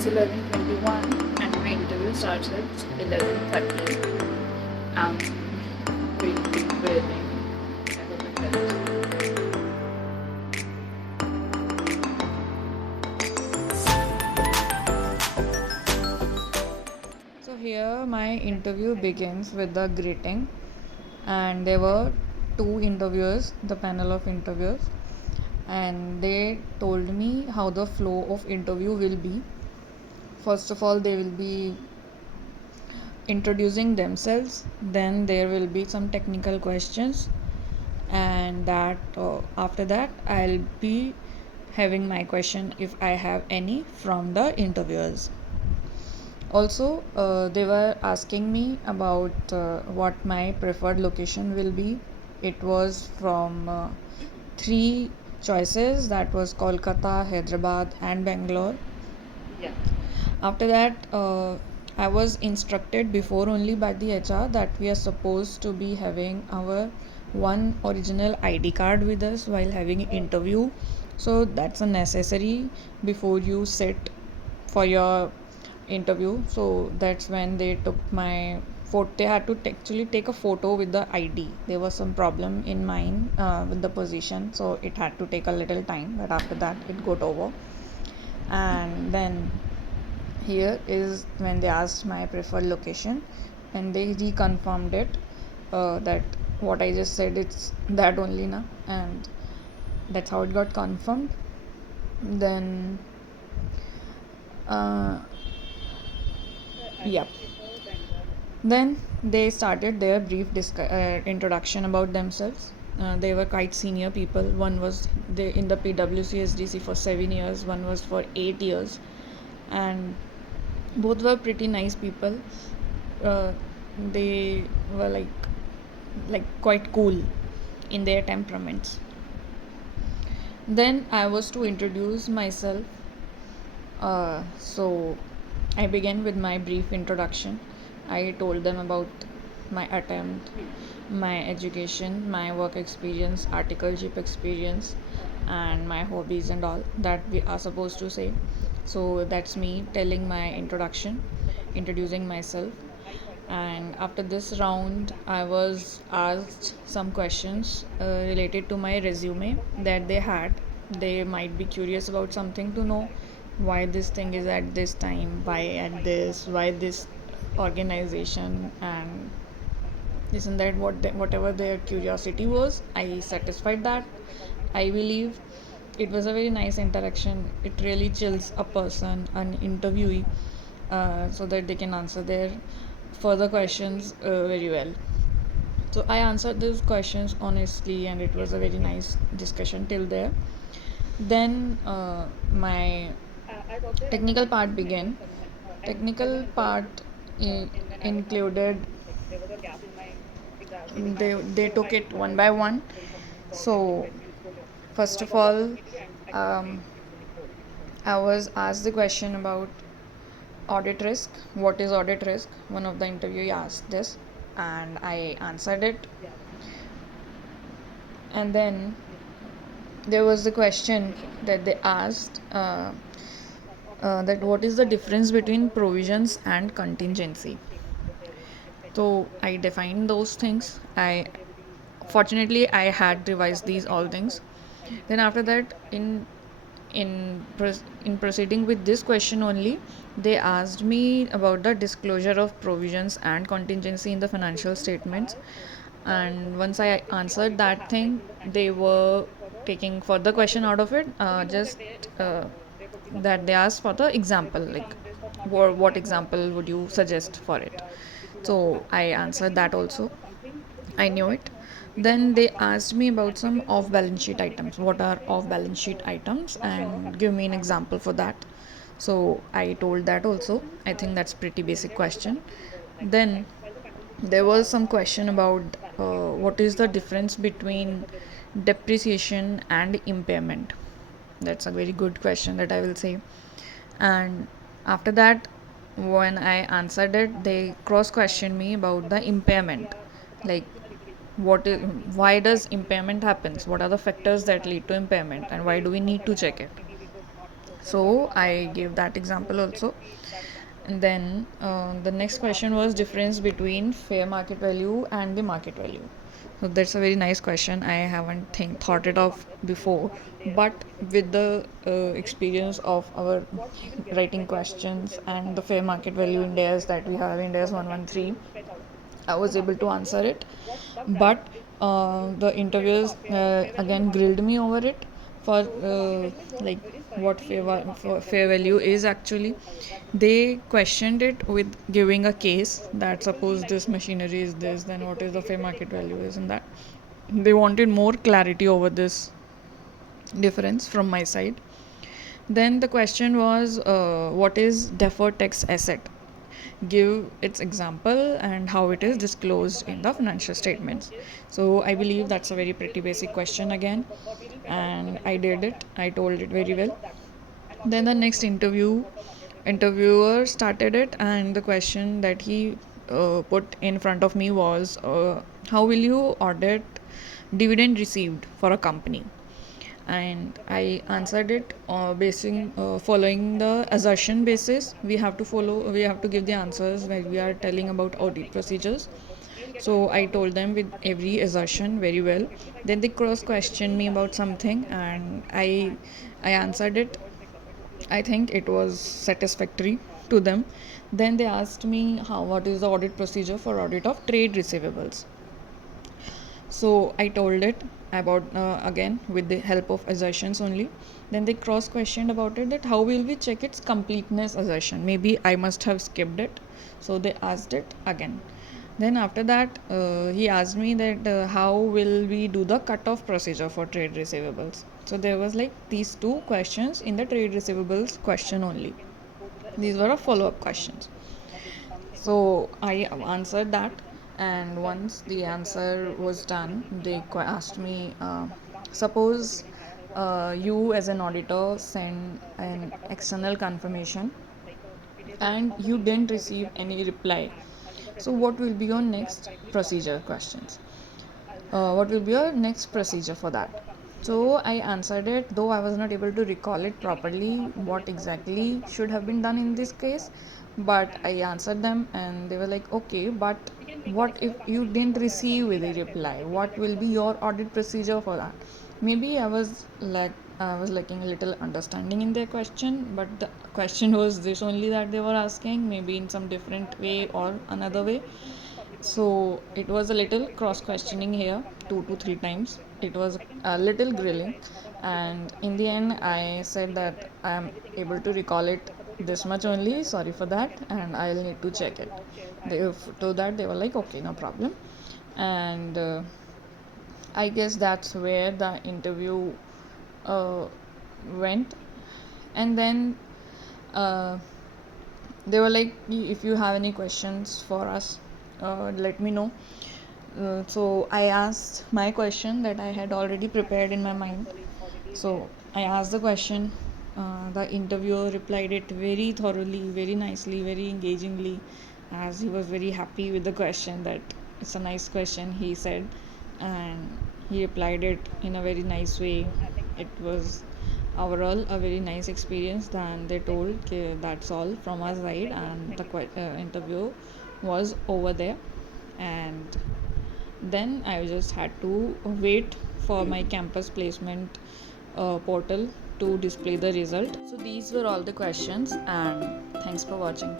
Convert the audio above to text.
It's 11:21 and my interview starts at 11:30. I'm going to be wearing So here my interview begins with the greeting, and there were two interviewers, the panel of interviewers, and they told me how the flow of interview will be. First of all, they will be introducing themselves, then there will be some technical questions, and that after that I'll be having my question if I have any from the interviewers. Also, they were asking me about what my preferred location will be. It was from three choices, that was Kolkata, Hyderabad, and Bangalore. Yeah. After that, I was instructed before only by the HR that we are supposed to be having our one original ID card with us while having an interview. So that's a necessary before you sit for your interview. So that's when they took my photo. They had to actually take a photo with the ID. There was some problem in mine with the position, so it had to take a little time. But after that, it got over. And then here is when they asked my preferred location, and they reconfirmed it, that what I just said, it's that only now, and that's how it got confirmed. Then yep. Then they started their brief introduction about themselves. They were quite senior people. One was in the PwC SDC for 7 years, one was for 8 years, and both were pretty nice people. They were like quite cool in their temperaments. Then I was to introduce myself. So I began with my brief introduction. I told them about my attempt, my education, my work experience, articleship experience, and my hobbies and all that we are supposed to say. So that's me telling my introduction, introducing myself. And after this round, I was asked some questions related to my resume that they had. They might be curious about something to know why this thing is at this time, why at this, why this organization, and this and that. Whatever their curiosity was, I satisfied that. I believe it was a very nice interaction. It really chills a person, an interviewee, so that they can answer their further questions very well. So I answered those questions honestly, and it was a very nice discussion till there. Then my technical part began. Technical part included, they took it one by one. So first of all, um, I was asked the question about audit risk. What is audit risk? One of the interviewee asked this, and I answered it. And then there was the question that they asked, that what is the difference between provisions and contingency. So I defined those things. I Fortunately I had revised these all things. Then after that, in proceeding with this question only, they asked me about the disclosure of provisions and contingency in the financial statements. And once I answered that thing, they were taking further question out of it, just that they asked for the example, like what example would you suggest for it. So I answered that also. I knew it. Then they asked me about some off balance sheet items. What are off balance sheet items? And give me an example for that. So I told that also. I think that's pretty basic question. Then there was some question about what is the difference between depreciation and impairment. That's a very good question that I will say. And after that, when I answered it, they cross questioned me about the impairment, like what is, why does impairment happens, what are the factors that lead to impairment, and why do we need to check it. So I gave that example also. And then the next question was difference between fair market value and the market value. So that's a very nice question. I haven't thought it of before, but with the experience of our writing questions and the fair market value index that we have, index 113, I was able to answer it. But the interviewers again grilled me over it for like what fair value is actually. They questioned it with giving a case that suppose this machinery is this, then what is the fair market value is, and that they wanted more clarity over this difference from my side. Then the question was, what is deferred tax asset? Give its example and how it is disclosed in the financial statements. So I believe that's a very pretty basic question again, and I did it. I told it very well. Then the next interviewer started it, and the question that he put in front of me was, how will you audit dividend received for a company? And I answered it following the assertion basis. We have to give the answers when we are telling about audit procedures. So I told them with every assertion very well. Then they cross questioned me about something, and I answered it. I think it was satisfactory to them. Then they asked me what is the audit procedure for audit of trade receivables. So I told it about again with the help of assertions only. Then they cross questioned about it, that how will we check its completeness assertion? Maybe I must have skipped it. So they asked it again. Then after that, he asked me that how will we do the cut-off procedure for trade receivables. So there was like these two questions in the trade receivables question only. These were a follow-up questions. So I answered that, and once the answer was done, they asked me, suppose you as an auditor send an external confirmation and you didn't receive any reply. So what will be your next procedure questions? What will be your next procedure for that? So I answered it, though I was not able to recall it properly what exactly should have been done in this case. But I answered them, and they were like, okay, but what if you didn't receive the reply? What will be your audit procedure for that? Maybe I was lacking a little understanding in their question, but the question was this only that they were asking, maybe in some different way or another way. So it was a little cross questioning here, 2 to 3 times. It was a little grilling, and in the end, I said that I am able to recall it this much only. Sorry for that, and I'll need to check it. To that they were like, okay, no problem, and I guess that's where the interview uh, went, and then uh, they were like, if you have any questions for us, let me know. So I asked my question that I had already prepared in my mind. So I asked the question. The interviewer replied it very thoroughly, very nicely, very engagingly, as he was very happy with the question, that it's a nice question, he said, and he replied it in a very nice way. It was overall a very nice experience. Then they told, okay, that's all from our side, and the interview was over there. And then I just had to wait for my campus placement portal to display the result. So these were all the questions, and thanks for watching.